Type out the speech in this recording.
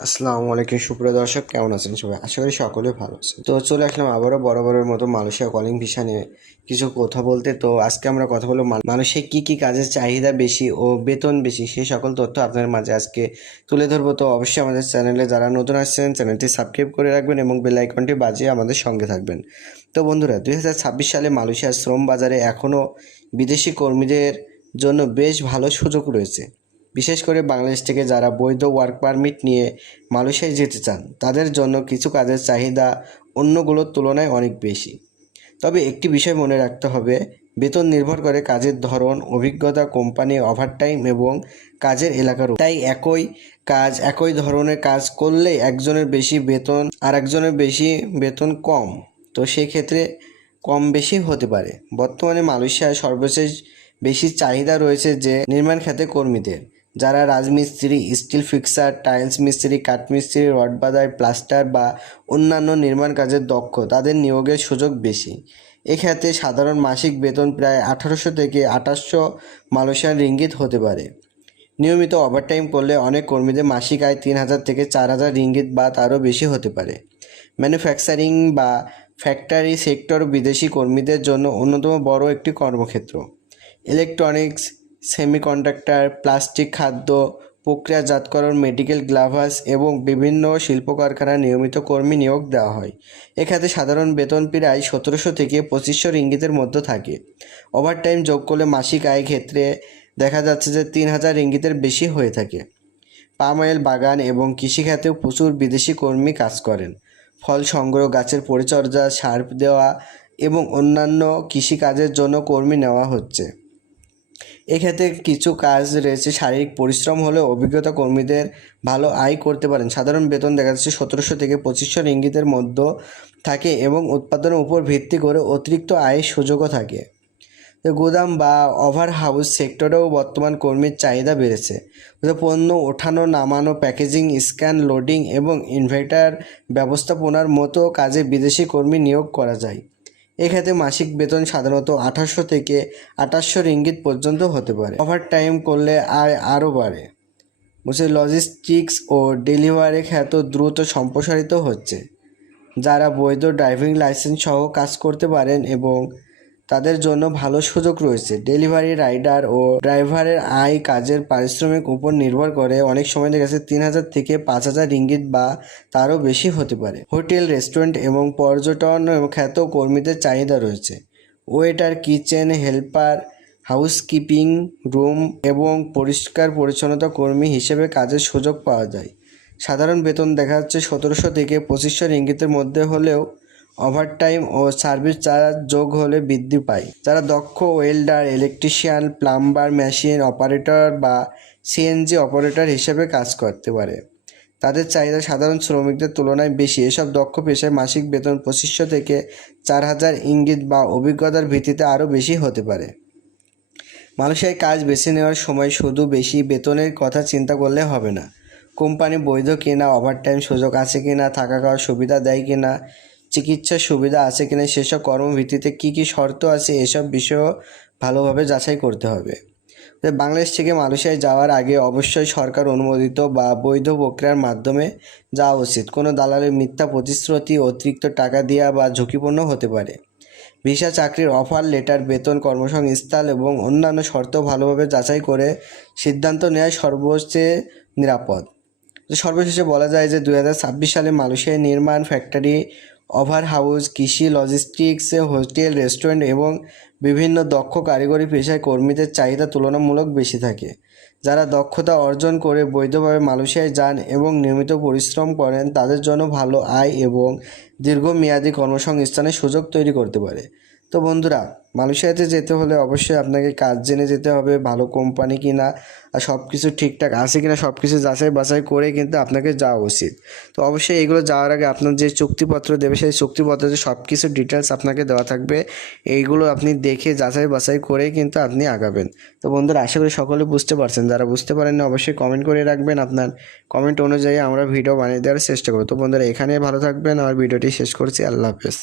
আসসালামু আলাইকুম সুপ্রিয় দর্শক, কেমন আছেন সবাই? আশা করি সকলে ভালো আছেন। তো চলে আসলাম আবারও বরাবরের মতো মালয়েশিয়া কলিং ভিসা নিয়ে কিছু কথা বলতে। তো আজকে আমরা কথা বলবো মানুষের কি কি কাজের চাহিদা বেশি ও বেতন বেশি, সেই সকল তথ্য আপনাদের মাঝে আজকে তুলে ধরবো। তো অবশ্যই আমাদের চ্যানেলে যারা নতুন আসছেন চ্যানেলটি সাবস্ক্রাইব করে রাখবেন এবং বেল আইকনটি বাজিয়ে আমাদের সঙ্গে থাকবেন। তো বন্ধুরা, 2026 সালে মালয়েশিয়ার শ্রম বাজারে এখনও বিদেশি কর্মীদের জন্য বেশ ভালো সুযোগ রয়েছে। বিশেষ করে বাংলাদেশ থেকে যারা বৈধ ওয়ার্ক পারমিট নিয়ে মালয়েশিয়ায় যেতে চান, তাদের জন্য কিছু কাজের চাহিদা অন্যগুলোর তুলনায় অনেক বেশি। তবে একটি বিষয় মনে রাখতে হবে, বেতন নির্ভর করে কাজের ধরন, অভিজ্ঞতা, কোম্পানি, ওভারটাইম এবং কাজের এলাকার উপর। তাই একই ধরনের কাজ করলে একজনের বেশি বেতন আর একজনের বেশি বেতন কম, তো সেক্ষেত্রে কম বেশি হতে পারে। বর্তমানে মালয়েশিয়ায় সর্বশেষ বেশি চাহিদা রয়েছে যে নির্মাণ খাতে কর্মীদের, যারা রাজমিস্ত্রি, স্টিল ফিক্সার, টাইলস মিস্ত্রি, কাঠমিস্ত্রি, রড বাঁধাই, প্লাস্টার বা অন্যান্য নির্মাণ কাজের দক্ষ, তাদের নিয়োগের সুযোগ বেশি। এক্ষেত্রে সাধারণ মাসিক বেতন প্রায় 1800 থেকে 2800 মালয়েশিয়ান রিঙ্গিত হতে পারে। নিয়মিত ওভারটাইম করলে অনেক কর্মীদের মাসিক আয় 3000 থেকে 4000 রিঙ্গিত বা তারও বেশি হতে পারে। ম্যানুফ্যাকচারিং বা ফ্যাক্টরি সেক্টর বিদেশি কর্মীদের জন্য অন্যতম বড় একটি কর্মক্ষেত্র। ইলেকট্রনিক্স, সেমিকন্ডাক্টর, প্লাস্টিক, খাদ্য প্রক্রিয়াজাতকরণ, মেডিকেল, গ্লাভস এবং বিভিন্ন শিল্প কারখানায় নিয়মিত কর্মী নিয়োগ দেওয়া হয়। এক্ষেত্রে সাধারণ বেতন প্রায় 1700 থেকে 2500 রিঙ্গিতের মধ্যে থাকে। ওভারটাইম যোগ করলে মাসিক আয় ক্ষেত্রে দেখা যাচ্ছে যে 3000 রিঙ্গিতের বেশি হয়ে থাকে। পাম অয়েল বাগান এবং কৃষিখাতেও প্রচুর বিদেশি কর্মী কাজ করেন। ফল সংগ্রহ, গাছের পরিচর্যা, সার দেওয়া এবং অন্যান্য কৃষিকাজের জন্য কর্মী নেওয়া হচ্ছে। এক্ষেত্রে কিছু কাজ রয়েছে শারীরিক পরিশ্রম হলেও অভিজ্ঞতা কর্মীদের ভালো আয় করতে পারেন। সাধারণ বেতন দেখা যাচ্ছে 1700 থেকে 2500 রিঙ্গিতের মধ্যে থাকে এবং উৎপাদনের উপর ভিত্তি করে অতিরিক্ত আয়ের সুযোগও থাকে। গুদাম বা ওভার হাউস সেক্টরেও বর্তমান কর্মীর চাহিদা বেড়েছে। পণ্য ওঠানো, নামানো, প্যাকেজিং, স্ক্যান, লোডিং এবং ইনভার্টার ব্যবস্থাপনার মতো কাজে বিদেশি কর্মী নিয়োগ করা যায়। এক্ষেত্রে মাসিক বেতন সাধারণত 1800 থেকে 2800 রিঙ্গিত পর্যন্ত হতে পারে। ওভারটাইম করলে আয় আরও বাড়ে। লজিস্টিক্স ও ডেলিভারি খাত দ্রুত সম্প্রসারিত হচ্ছে। যারা বৈধ ড্রাইভিং লাইসেন্স সহ কাজ করতে পারেন এবং তাদের জন্য ভালো সুযোগ রয়েছে। ডেলিভারি রাইডার ও ড্রাইভারের আয় কাজের পারিশ্রমিক উপর নির্ভর করে। অনেক সময় দেখা যাচ্ছে 3000 থেকে 5000 রিঙ্গিত বা তারও বেশি হতে পারে। হোটেল, রেস্টুরেন্ট এবং পর্যটন খ্যাত কর্মীদের চাহিদা রয়েছে। Waiter, kitchen helper, housekeeping, room এবং পরিষ্কার পরিচ্ছন্নতা কর্মী হিসেবে কাজের সুযোগ পাওয়া যায়। সাধারণ বেতন দেখা যাচ্ছে 1700 থেকে 2500 রিঙ্গিতের মধ্যে হলেও ওভারটাইম ও সার্ভিস চার্জ যোগ হলে বৃদ্ধি পায়। যারা দক্ষ welder, electrician, plumber, machine operator বা সিএনজি অপারেটর হিসেবে কাজ করতে পারে, তাদের চাহিদা সাধারণ শ্রমিকদের তুলনায় বেশি। এসব দক্ষ পেশায় মাসিক বেতন 2500 থেকে 4000 রিঙ্গিত বা অভিজ্ঞতার ভিত্তিতে আরও বেশি হতে পারে। মালয়েশিয়ায় কাজ বেছে নেওয়ার সময় শুধু বেশি বেতনের কথা চিন্তা করলে হবে না। কোম্পানি বৈধ কিনা, ওভারটাইম সুযোগ আছে কিনা, থাকা খাওয়ার সুবিধা দেয় কিনা, চিকিৎসার সুবিধা আছে কিনা, সেসব কর্মভিত্তিতে কী কী শর্ত আছে, এসব বিষয়ও ভালোভাবে যাচাই করতে হবে। বাংলাদেশ থেকে মালয়েশিয়ায় যাওয়ার আগে অবশ্যই সরকার অনুমোদিত বা বৈধ প্রক্রিয়ার মাধ্যমে যাওয়া উচিত। কোনো দালালের মিথ্যা প্রতিশ্রুতি, অতিরিক্ত টাকা দেওয়া বা ঝুঁকিপূর্ণ হতে পারে। ভিসা, চাকরির অফার লেটার, বেতন, কর্মসংস্থান এবং অন্যান্য শর্ত ভালোভাবে যাচাই করে সিদ্ধান্ত নেওয়া সর্বচেয়ে নিরাপদ। সর্বশেষে বলা যায় যে 2026 সালে মালয়েশিয়ায় নির্মাণ, ফ্যাক্টরি, ওভার হাউস, কৃষি, লজিস্টিক্স, হোটেল, রেস্টুরেন্ট এবং বিভিন্ন দক্ষ কারিগরি পেশায় কর্মীদের চাহিদা তুলনামূলক বেশি থাকে। যারা দক্ষতা অর্জন করে বৈধভাবে মালয়েশিয়ায় যান এবং নিয়মিত পরিশ্রম করেন, তাদের জন্য ভালো আয় এবং দীর্ঘমেয়াদী কর্মসংস্থানের সুযোগ তৈরি করতে পারে। তো বন্ধুরা, মালয়েশিয়াতে যেতে হলে অবশ্যই আপনাকে কাজ জেনে যেতে হবে, ভালো কোম্পানি কিনা আর সব কিছু ঠিকঠাক আছে কিনা সব কিছু যাচাই বাছাই করে কিন্তু আপনাকে যাওয়া উচিত। তো অবশ্যই এগুলো যাওয়ার আগে আপনার যে চুক্তিপত্র দেবে, সেই চুক্তিপত্রে সব কিছু ডিটেলস আপনাকে দেওয়া থাকবে। এইগুলো আপনি দেখে যাচাই বাছাই করেই কিন্তু আপনি আগাবেন। তো বন্ধুরা, আশা করি সকলে বুঝতে পারছেন। যারা বুঝতে পারেন না অবশ্যই কমেন্ট করে রাখবেন। আপনার কমেন্ট অনুযায়ী আমরা ভিডিও বানিয়ে দেওয়ার চেষ্টা করব। তো বন্ধুরা, এখানে ভালো থাকবেন। আমার ভিডিওটি শেষ করছি। আল্লাহ হাফেজ।